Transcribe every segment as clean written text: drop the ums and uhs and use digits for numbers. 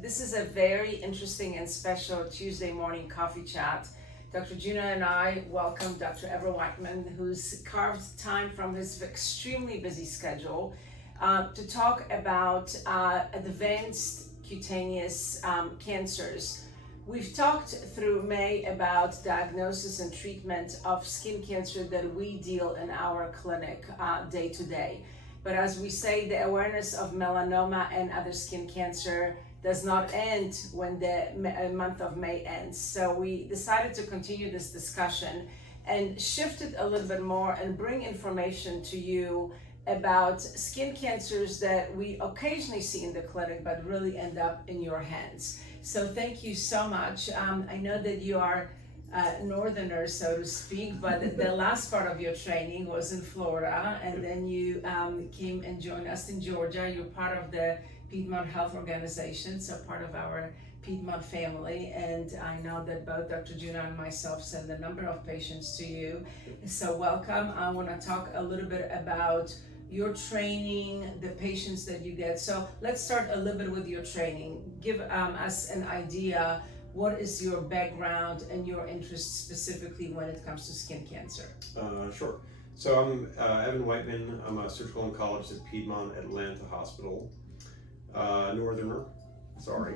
This is a very interesting and special Tuesday morning coffee chat. Dr. Juneau and I welcome Dr. Weitman, who's carved time from his extremely busy schedule to talk about advanced cutaneous cancers. We've talked through May about diagnosis and treatment of skin cancer that we deal in our clinic day to day. But as we say, the awareness of melanoma and other skin cancer does not end when the month of May ends. So we decided to continue this discussion and shift it a little bit more and bring information to you about skin cancers that we occasionally see in the clinic but really end up in your hands. So thank you so much. I know that you are northerner, so to speak, but the last part of your training was in Florida, and then you came and joined us in Georgia. You're part of the Piedmont Health Organization, so part of our Piedmont family, and I know that both Dr. Juneau and myself send a number of patients to you. So welcome. I want to talk a little bit about your training, the patients that you get. So let's start a little bit with your training. Give us an idea, what is your background and your interest specifically when it comes to skin cancer? Sure. So I'm Evan Weitman. I'm a surgical oncologist at Piedmont Atlanta Hospital. Northerner, sorry.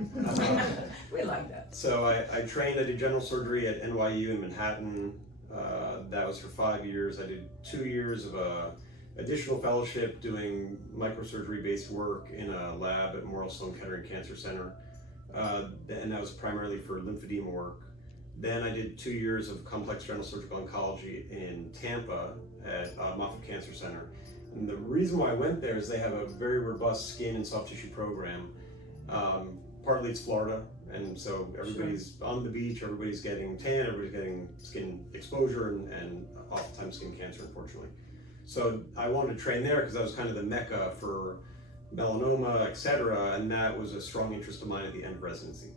We like that. So I trained, I did general surgery at NYU in Manhattan. That was for 5 years. I did 2 years of additional fellowship doing microsurgery based work in a lab at Memorial Sloan Kettering Cancer Center. And that was primarily for lymphedema work. Then I did 2 years of complex general surgical oncology in Tampa at Moffitt Cancer Center. And the reason why I went there is they have a very robust skin and soft tissue program. Partly it's Florida, and so everybody's on the beach, everybody's getting tan, everybody's getting skin exposure and oftentimes skin cancer, unfortunately. So I wanted to train there because that was kind of the mecca for melanoma, etc., and that was a strong interest of mine at the end of residency.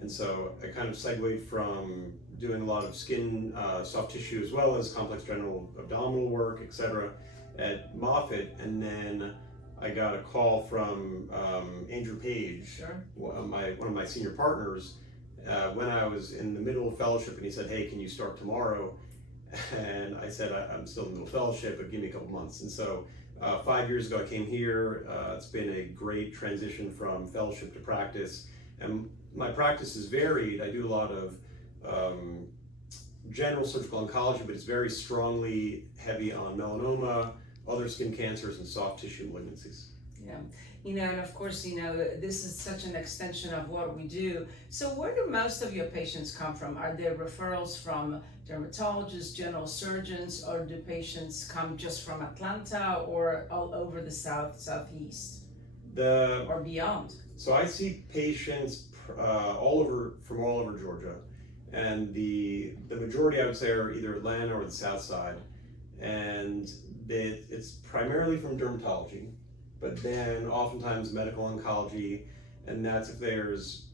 And so I kind of segued from doing a lot of skin, soft tissue, as well as complex general abdominal work, etc., at Moffitt, and then I got a call from Andrew Page, Sure. one of my senior partners, when I was in the middle of fellowship, and he said, "Hey, can you start tomorrow?" And I said, "I'm still in the middle of fellowship, but give me a couple months." And so 5 years ago I came here. It's been a great transition from fellowship to practice, and my practice is varied. I do a lot of general surgical oncology, but it's very strongly heavy on melanoma, other skin cancers, and soft tissue malignancies. Yeah, and of course, this is such an extension of what we do. So where do most of your patients come from? Are there referrals from dermatologists, general surgeons, or do patients come just from Atlanta or all over the southeast or beyond? So I see patients from all over Georgia, and the majority I would say are either Atlanta or the south side, and it's primarily from dermatology, but then oftentimes medical oncology, and that's if there's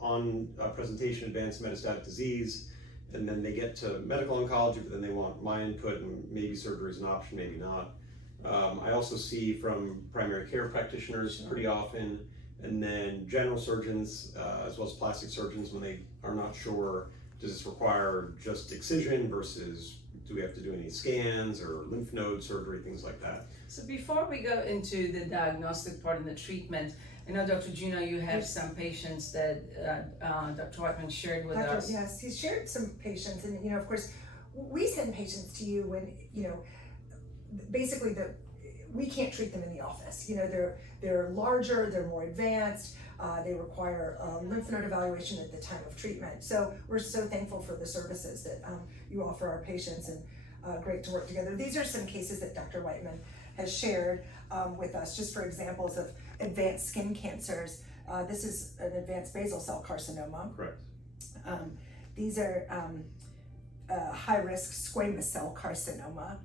on a presentation advanced metastatic disease, and then they get to medical oncology, but then they want my input, and maybe surgery is an option, maybe not. I also see from primary care practitioners pretty often, and then general surgeons, as well as plastic surgeons when they are not sure, does this require just excision versus do we have to do any scans or lymph node surgery, things like that. So before we go into the diagnostic part and the treatment, I know Dr. Juneau, you have some patients that Dr. Weitman shared with us. Yes, he shared some patients, and of course, we send patients to you when basically we can't treat them in the office. They're larger, they're more advanced. They require lymph node evaluation at the time of treatment. So we're so thankful for the services that you offer our patients, and great to work together. These are some cases that Dr. Weitman has shared with us, just for examples of advanced skin cancers. This is an advanced basal cell carcinoma. Correct. These are high-risk squamous cell carcinoma,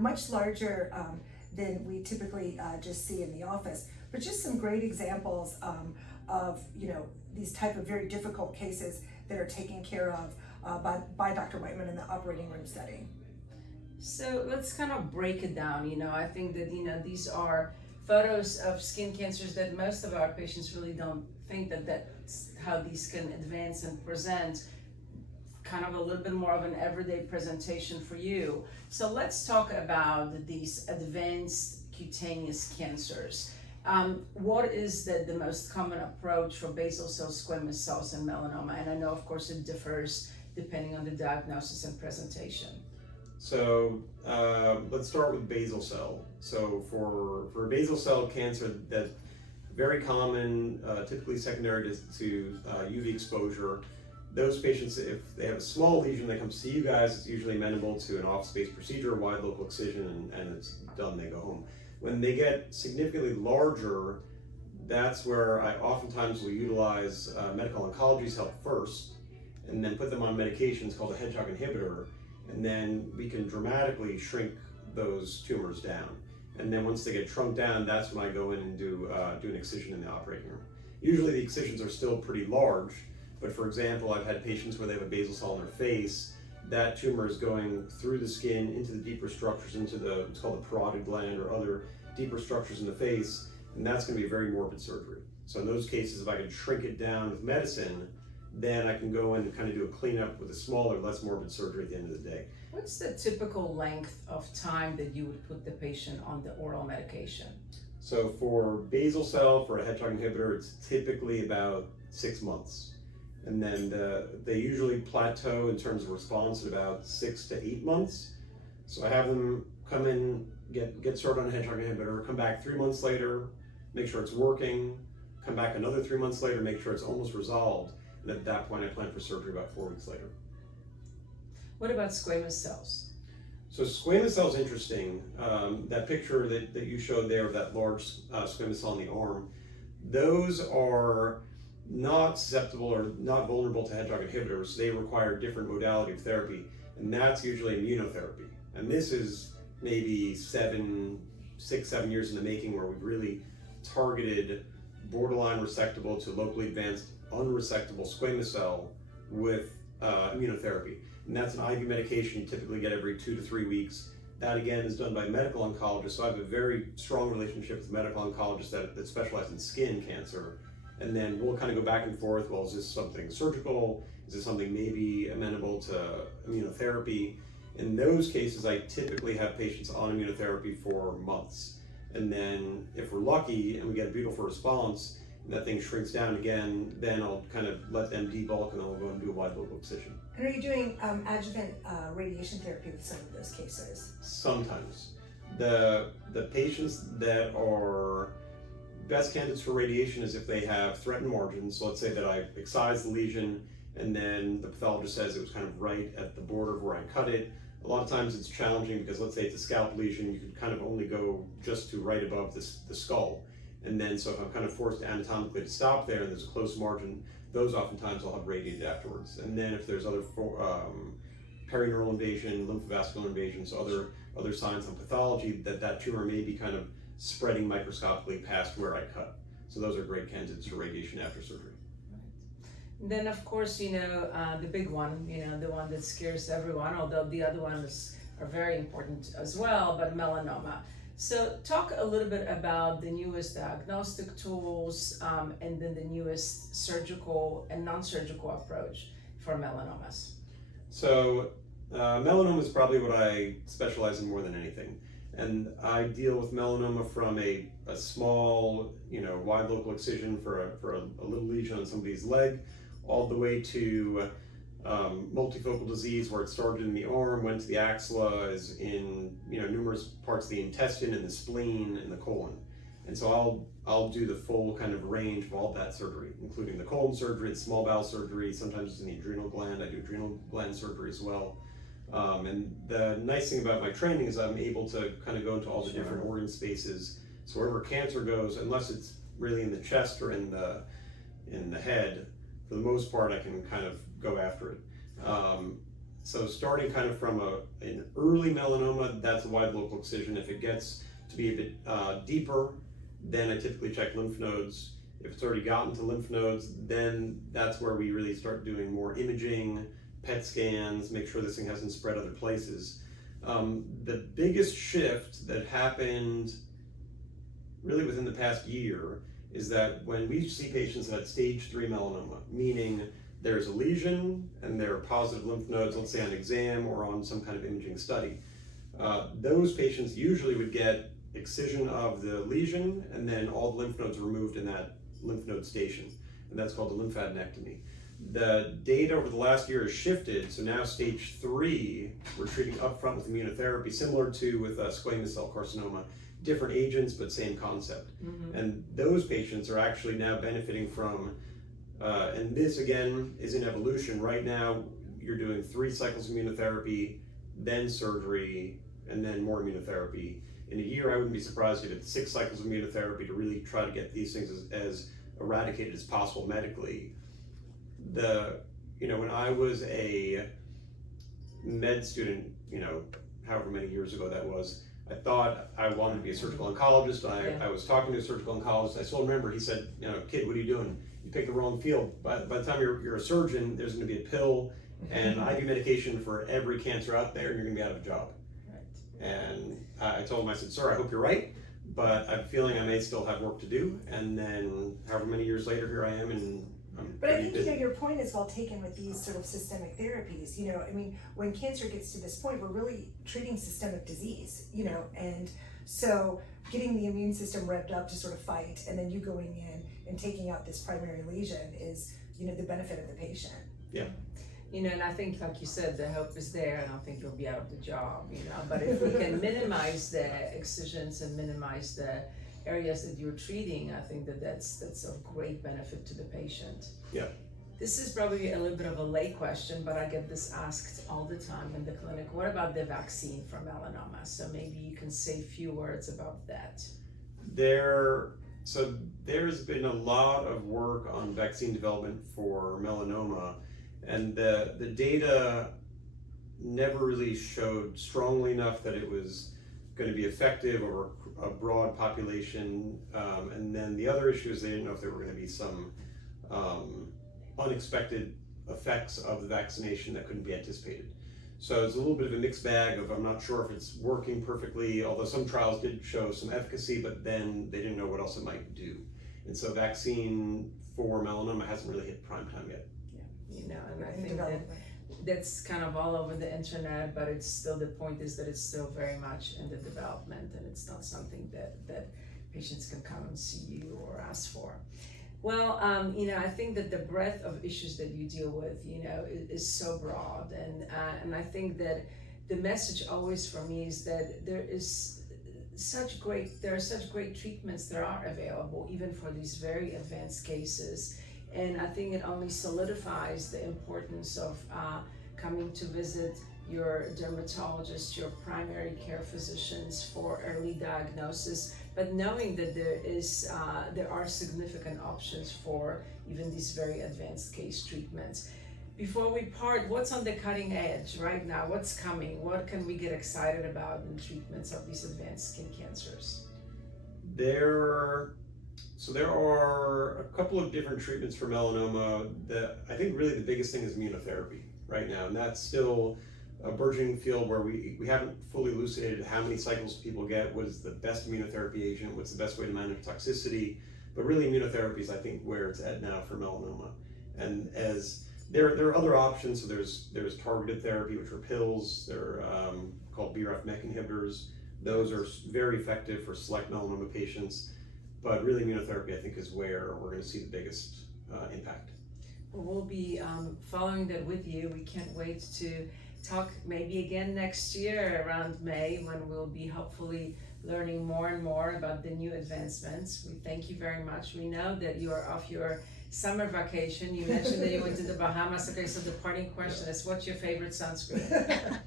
much larger than we typically just see in the office. But just some great examples of these type of very difficult cases that are taken care of by Dr. Weitman in the operating room setting. So let's kind of break it down. I think that these are photos of skin cancers that most of our patients really don't think that that's how these can advance and present, kind of a little bit more of an everyday presentation for you. So let's talk about these advanced cutaneous cancers. What is the most common approach for basal cell squamous cells and melanoma? And I know, of course, it differs depending on the diagnosis and presentation. So let's start with basal cell. So for basal cell cancer, that's very common, typically secondary to UV exposure. Those patients, if they have a small lesion, they come see you guys, it's usually amenable to an office-based procedure, wide local excision, and it's done, they go home. When they get significantly larger, that's where I oftentimes will utilize medical oncology's help first, and then put them on medications called a hedgehog inhibitor, and then we can dramatically shrink those tumors down. And then once they get shrunk down, that's when I go in and do an excision in the operating room. Usually the excisions are still pretty large, but for example, I've had patients where they have a basal cell in their face, that tumor is going through the skin into the deeper structures, into it's called the parotid gland or other deeper structures in the face, and that's going to be a very morbid surgery. So in those cases, if I can shrink it down with medicine, then I can go in and kind of do a cleanup with a smaller, less morbid surgery at the end of the day. What's the typical length of time that you would put the patient on the oral medication? So for basal cell, for a hedgehog inhibitor, it's typically about 6 months. And then they usually plateau in terms of response at about 6 to 8 months. So I have them come in, get started on a hedgehog inhibitor, come back 3 months later, make sure it's working, come back another 3 months later, make sure it's almost resolved. And at that point, I plan for surgery about 4 weeks later. What about squamous cells? So squamous cell is interesting. That picture that you showed there of that large squamous cell in the arm, those are not susceptible or not vulnerable to hedgehog inhibitors. They require a different modality of therapy, and that's usually immunotherapy. And this is maybe 6, 7 years in the making, where we've really targeted borderline resectable to locally advanced unresectable squamous cell with immunotherapy. And that's an IV medication you typically get every 2 to 3 weeks. That again is done by medical oncologists. So I have a very strong relationship with medical oncologists that specialize in skin cancer. And then we'll kind of go back and forth. Well, is this something surgical? Is this something maybe amenable to immunotherapy? In those cases, I typically have patients on immunotherapy for months. And then if we're lucky and we get a beautiful response, and that thing shrinks down again, then I'll kind of let them debulk, and then we'll go and do a wide local excision. And are you doing adjuvant radiation therapy with some of those cases? Sometimes. The patients that are best candidates for radiation is if they have threatened margins. So let's say that I excise the lesion, and then the pathologist says it was kind of right at the border of where I cut it. A lot of times it's challenging because let's say it's a scalp lesion, you can kind of only go just to right above the skull. And then so if I'm kind of forced anatomically to stop there and there's a close margin, those oftentimes I'll have radiated afterwards. And then if there's other perineural invasion, lymphovascular invasion, so other signs on pathology, that tumor may be kind of spreading microscopically past where I cut. So those are great candidates for radiation after surgery. Then, of course, the big one, the one that scares everyone, although the other ones are very important as well, but melanoma. So talk a little bit about the newest diagnostic tools and then the newest surgical and non-surgical approach for melanomas. So melanoma is probably what I specialize in more than anything. And I deal with melanoma from a small, wide local excision for a little lesion on somebody's leg, all the way to multifocal disease where it started in the arm, went to the axilla, is in numerous parts of the intestine and the spleen and the colon. And so I'll do the full kind of range of all that surgery, including the colon surgery, the small bowel surgery, sometimes it's in the adrenal gland. I do adrenal gland surgery as well. And the nice thing about my training is I'm able to kind of go into all the different organ spaces. So wherever cancer goes, unless it's really in the chest or in the head, for the most part, I can kind of go after it. So starting kind of from an early melanoma, that's a wide local excision. If it gets to be a bit deeper, then I typically check lymph nodes. If it's already gotten to lymph nodes, then that's where we really start doing more imaging, PET scans, make sure this thing hasn't spread other places. The biggest shift that happened really within the past year is that when we see patients that had stage 3 melanoma, meaning there's a lesion and there are positive lymph nodes, let's say on exam or on some kind of imaging study, those patients usually would get excision of the lesion and then all the lymph nodes removed in that lymph node station, and that's called a lymphadenectomy. The data over the last year has shifted, so now stage 3, we're treating upfront with immunotherapy, similar to with squamous cell carcinoma, different agents but same concept. And those patients are actually now benefiting from, and this again is in evolution. Right now you're doing 3 cycles of immunotherapy, then surgery, and then more immunotherapy. In a year I wouldn't be surprised if it's 6 cycles of immunotherapy to really try to get these things as eradicated as possible medically. When I was a med student, however many years ago that was, I thought I wanted to be a surgical oncologist. I was talking to a surgical oncologist. I still remember, he said, kid, what are you doing? You picked the wrong field. By the time you're a surgeon, there's going to be a pill and IV medication for every cancer out there, and you're going to be out of a job. Right. And I told him, I said, sir, I hope you're right, but I'm feeling I may still have work to do. And then however many years later, here I am, and but I think your point is well taken with these sort of systemic therapies. When cancer gets to this point, we're really treating systemic disease. And so getting the immune system revved up to sort of fight, and then you going in and taking out this primary lesion is, the benefit of the patient. Yeah. And I think, like you said, the hope is there. I don't think you'll be out of the job. But if we can minimize the excisions and minimize the areas that you're treating, I think that's of great benefit to the patient. Yeah. This is probably a little bit of a lay question, but I get this asked all the time in the clinic. What about the vaccine for melanoma? So maybe you can say a few words about that. There's been a lot of work on vaccine development for melanoma, and the data never really showed strongly enough that it was going to be effective over a broad population, and then the other issue is they didn't know if there were going to be some unexpected effects of the vaccination that couldn't be anticipated. So it's a little bit of a mixed bag of, I'm not sure if it's working perfectly, although some trials did show some efficacy, but then they didn't know what else it might do. And so vaccine for melanoma hasn't really hit prime time yet. Yeah, and I think that's kind of all over the internet, but it's still, the point is that it's still very much in the development, and it's not something that patients can come and see you or ask for. Well, I think that the breadth of issues that you deal with, is so broad, and I think that the message always for me is that there are such great treatments that are available, even for these very advanced cases. And I think it only solidifies the importance of coming to visit your dermatologist, your primary care physicians for early diagnosis, but knowing that there are significant options for even these very advanced case treatments. Before we part, what's on the cutting edge right now? What's coming? What can we get excited about in treatments of these advanced skin cancers? There are a couple of different treatments for melanoma. I think really the biggest thing is immunotherapy right now, and that's still a burgeoning field where we haven't fully elucidated how many cycles people get, what is the best immunotherapy agent, what's the best way to manage toxicity. But really immunotherapy is, I think, where it's at now for melanoma. And as there are other options, so there's targeted therapy, which are pills. They're called BRAF/MEK inhibitors. Those are very effective for select melanoma patients. But really immunotherapy, I think, is where we're going to see the biggest impact. Well, we'll be following that with you. We can't wait to talk maybe again next year around May, when we'll be hopefully learning more and more about the new advancements. We thank you very much. We know that you are off your summer vacation. You mentioned that you went to the Bahamas. Okay, so the parting question is, what's your favorite sunscreen?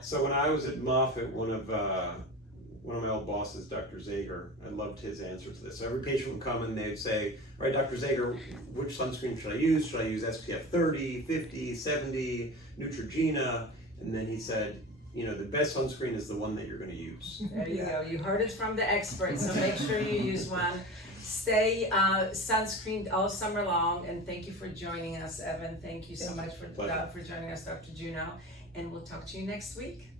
So when I was at Moffitt, one of my old bosses, Dr. Zager, I loved his answer to this. So every patient would come and they'd say, all right, Dr. Zager, which sunscreen should I use? Should I use SPF 30, 50, 70, Neutrogena? And then he said, the best sunscreen is the one that you're going to use. There you go. You heard it from the experts, so make sure you use one. Stay sunscreened all summer long, and thank you for joining us, Evan. Thank you so much for joining us, Dr. Juneau, and we'll talk to you next week.